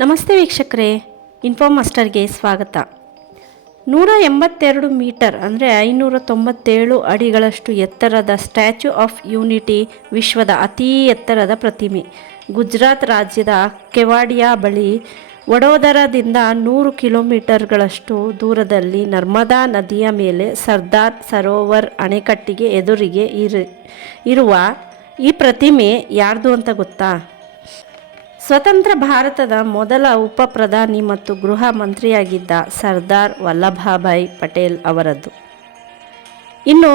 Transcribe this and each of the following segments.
ನಮಸ್ತೆ ವೀಕ್ಷಕರೇ ಇನ್ಫೋ ಮಾಸ್ಟರ್ಗೆ ಸ್ವಾಗತ. ನೂರ ಎಂಬತ್ತೆರಡು ಮೀಟರ್, ಅಂದರೆ ಐನೂರ ತೊಂಬತ್ತೇಳು ಅಡಿಗಳಷ್ಟು ಎತ್ತರದ ಸ್ಟ್ಯಾಚ್ಯೂ ಆಫ್ ಯೂನಿಟಿ ವಿಶ್ವದ ಅತೀ ಎತ್ತರದ ಪ್ರತಿಮೆ. ಗುಜರಾತ್ ರಾಜ್ಯದ ಕೆವಾಡಿಯಾ ಬಳಿ ವಡೋದರದಿಂದ ನೂರು ಕಿಲೋಮೀಟರ್ಗಳಷ್ಟು ದೂರದಲ್ಲಿ ನರ್ಮದಾ ನದಿಯ ಮೇಲೆ ಸರ್ದಾರ್ ಸರೋವರ್ ಅಣೆಕಟ್ಟಿಗೆ ಎದುರಿಗೆ ಇರು, ಇರುವ ಈ ಪ್ರತಿಮೆ ಯಾರ್ದು ಅಂತ ಗೊತ್ತಾ? ಸ್ವತಂತ್ರ ಭಾರತದ ಮೊದಲ ಉಪ ಪ್ರಧಾನಿ ಮತ್ತು ಗೃಹ ಮಂತ್ರಿಯಾಗಿದ್ದ ಸರ್ದಾರ್ ವಲ್ಲಭಭಾಯ್ ಪಟೇಲ್ ಅವರದ್ದು. ಇನ್ನು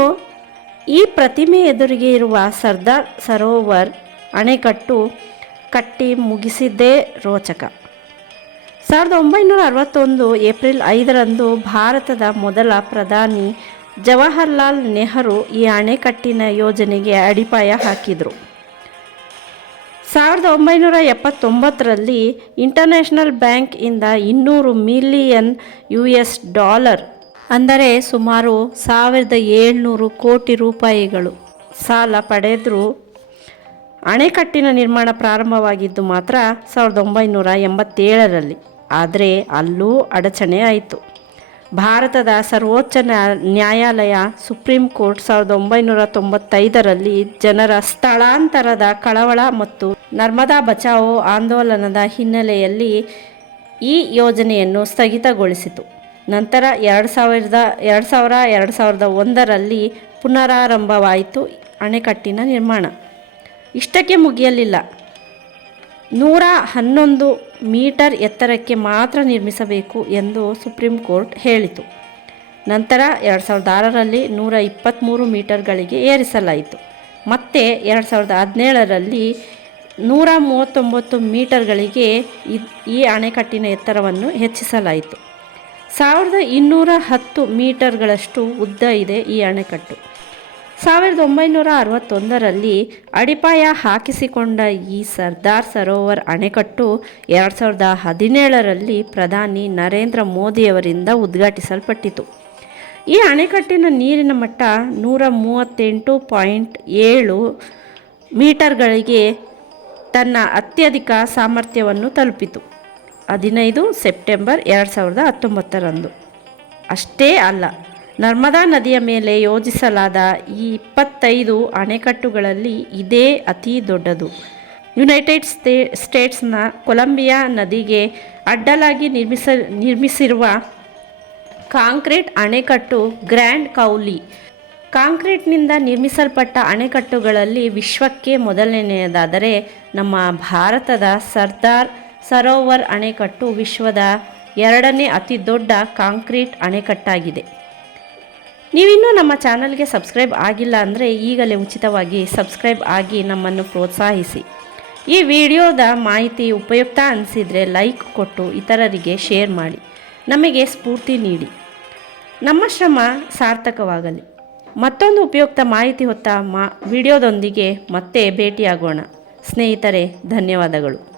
ಈ ಪ್ರತಿಮೆ ಎದುರಿಗೆ ಇರುವ ಸರ್ದಾರ್ ಸರೋವರ್ ಅಣೆಕಟ್ಟು ಕಟ್ಟಿ ಮುಗಿಸಿದ್ದೇ ರೋಚಕ. ಸಾವಿರದ ಒಂಬೈನೂರ ಅರವತ್ತೊಂದು ಏಪ್ರಿಲ್ ಐದರಂದು ಭಾರತದ ಮೊದಲ ಪ್ರಧಾನಿ ಜವಾಹರ್ಲಾಲ್ ನೆಹರು ಈ ಅಣೆಕಟ್ಟಿನ ಯೋಜನೆಗೆ ಅಡಿಪಾಯ ಹಾಕಿದರು. ಸಾವಿರದ ಒಂಬೈನೂರ ಎಪ್ಪತ್ತೊಂಬತ್ತರಲ್ಲಿ ಇಂಟರ್ನ್ಯಾಷನಲ್ ಬ್ಯಾಂಕ್ ಇಂದ ಇನ್ನೂರು ಮಿಲಿಯನ್ ಯು ಎಸ್ ಡಾಲರ್, ಅಂದರೆ ಸುಮಾರು ಸಾವಿರದ ಏಳ್ನೂರು ಕೋಟಿ ರೂಪಾಯಿಗಳು ಸಾಲ ಪಡೆದರೂ. ಅಣೆಕಟ್ಟಿನ ನಿರ್ಮಾಣ ಪ್ರಾರಂಭವಾಗಿದ್ದು ಮಾತ್ರ ಸಾವಿರದ ಒಂಬೈನೂರ ಎಂಬತ್ತೇಳರಲ್ಲಿ, ಆದರೆ ಅಲ್ಲೂ ಅಡಚಣೆ ಆಯಿತು. ಭಾರತದ ಸರ್ವೋಚ್ಚ ನ್ಯಾ- ನ್ಯಾಯಾಲಯ ಸುಪ್ರೀಂ ಕೋರ್ಟ್ ಸಾವಿರದ ಒಂಬೈನೂರ ತೊಂಬತ್ತೈದರಲ್ಲಿ ಜನರ ಸ್ಥಳಾಂತರದ ಕಳವಳ ಮತ್ತು ನರ್ಮದಾ ಬಚಾವೋ ಆಂದೋಲನದ ಹಿನ್ನೆಲೆಯಲ್ಲಿ ಈ ಯೋಜನೆಯನ್ನು ಸ್ಥಗಿತಗೊಳಿಸಿತು. ನಂತರ ಎರಡು ಸಾವಿರದ, ಎರಡು ಸಾವಿರ, ಎರಡು ಸಾವಿರದ ಒಂದರಲ್ಲಿ ಪುನರಾರಂಭವಾಯಿತು ಅಣೆಕಟ್ಟಿನ ನಿರ್ಮಾಣ. ಇಷ್ಟಕ್ಕೆ ಮುಗಿಯಲಿಲ್ಲ. ನೂರ ಹನ್ನೊಂದು ಮೀಟರ್ ಎತ್ತರಕ್ಕೆ ಮಾತ್ರ ನಿರ್ಮಿಸಬೇಕು ಎಂದು ಸುಪ್ರೀಂ ಕೋರ್ಟ್ ಹೇಳಿತು. ನಂತರ ಎರಡು ಸಾವಿರದ ಆರರಲ್ಲಿ ನೂರ ಇಪ್ಪತ್ತ್ಮೂರು ಮೀಟರ್ಗಳಿಗೆ ಏರಿಸಲಾಯಿತು. ಮತ್ತೆ ಎರಡು ಸಾವಿರದ ಹದಿನೇಳರಲ್ಲಿ ನೂರ ಮೂವತ್ತೊಂಬತ್ತು ಮೀಟರ್ಗಳಿಗೆ ಈ ಅಣೆಕಟ್ಟಿನ ಎತ್ತರವನ್ನು ಹೆಚ್ಚಿಸಲಾಯಿತು. ಸಾವಿರದ ಇನ್ನೂರ ಹತ್ತು ಮೀಟರ್ಗಳಷ್ಟು ಉದ್ದ ಇದೆ ಈ ಅಣೆಕಟ್ಟು. ಸಾವಿರದ ಒಂಬೈನೂರ ಅರವತ್ತೊಂದರಲ್ಲಿ ಅಡಿಪಾಯ ಹಾಕಿಸಿಕೊಂಡ ಈ ಸರ್ದಾರ್ ಸರೋವರ್ ಅಣೆಕಟ್ಟು ಎರಡು ಸಾವಿರದ ಹದಿನೇಳರಲ್ಲಿ ಪ್ರಧಾನಿ ನರೇಂದ್ರ ಮೋದಿಯವರಿಂದ ಉದ್ಘಾಟಿಸಲ್ಪಟ್ಟಿತು. ಈ ಅಣೆಕಟ್ಟಿನ ನೀರಿನ ಮಟ್ಟ ನೂರ ಮೂವತ್ತೆಂಟು ಪಾಯಿಂಟ್ ಏಳು ಮೀಟರ್ಗಳಿಗೆ ತನ್ನ ಅತ್ಯಧಿಕ ಸಾಮರ್ಥ್ಯವನ್ನು ತಲುಪಿತು. ಹದಿನೈದು ಸೆಪ್ಟೆಂಬರ್ ಎರಡು ಸಾವಿರದ ಹತ್ತೊಂಬತ್ತರಂದು. ಅಷ್ಟೇ ಅಲ್ಲ, ನರ್ಮದಾ ನದಿಯ ಮೇಲೆ ಯೋಜಿಸಲಾದ ಈ ಇಪ್ಪತ್ತೈದು ಅಣೆಕಟ್ಟುಗಳಲ್ಲಿ ಇದೇ ಅತಿ ದೊಡ್ಡದು. ಯುನೈಟೆಡ್ ಸ್ಟೇ, ಸ್ಟೇಟ್ಸ್ನ ಕೊಲಂಬಿಯಾ ನದಿಗೆ ಅಡ್ಡಲಾಗಿ ನಿರ್ಮಿಸ, ನಿರ್ಮಿಸಿರುವ ಕಾಂಕ್ರೀಟ್ ಅಣೆಕಟ್ಟು ಗ್ರ್ಯಾಂಡ್ ಕೌಲಿ ಕಾಂಕ್ರೀಟ್ನಿಂದ ನಿರ್ಮಿಸಲ್ಪಟ್ಟ ಅಣೆಕಟ್ಟುಗಳಲ್ಲಿ ವಿಶ್ವಕ್ಕೆ ಮೊದಲನೆಯದಾದರೆ ನಮ್ಮ ಭಾರತದ ಸರ್ದಾರ್ ಸರೋವರ್ ಅಣೆಕಟ್ಟು ವಿಶ್ವದ ಎರಡನೇ ಅತಿ ದೊಡ್ಡ ಕಾಂಕ್ರೀಟ್ ಅಣೆಕಟ್ಟಾಗಿದೆ. ನೀವಿನ್ನೂ ನಮ್ಮ ಚಾನಲ್ಗೆ ಸಬ್ಸ್ಕ್ರೈಬ್ ಆಗಿಲ್ಲ ಅಂದರೆ ಈಗಲೇ ಉಚಿತವಾಗಿ ಸಬ್ಸ್ಕ್ರೈಬ್ ಆಗಿ ನಮ್ಮನ್ನು ಪ್ರೋತ್ಸಾಹಿಸಿ. ಈ ವಿಡಿಯೋದ ಮಾಹಿತಿ ಉಪಯುಕ್ತ ಅನಿಸಿದರೆ ಲೈಕ್ ಕೊಟ್ಟು ಇತರರಿಗೆ ಶೇರ್ ಮಾಡಿ. ನಮಗೆ ಸ್ಫೂರ್ತಿ ನೀಡಿ. ನಮ್ಮ ಶ್ರಮ ಸಾರ್ಥಕವಾಗಲಿ. ಮತ್ತೊಂದು ಉಪಯುಕ್ತ ಮಾಹಿತಿ ಹೊತ್ತ ಮಾ ವಿಡಿಯೋದೊಂದಿಗೆ ಮತ್ತೆ ಭೇಟಿಯಾಗೋಣ. ಸ್ನೇಹಿತರೆ ಧನ್ಯವಾದಗಳು.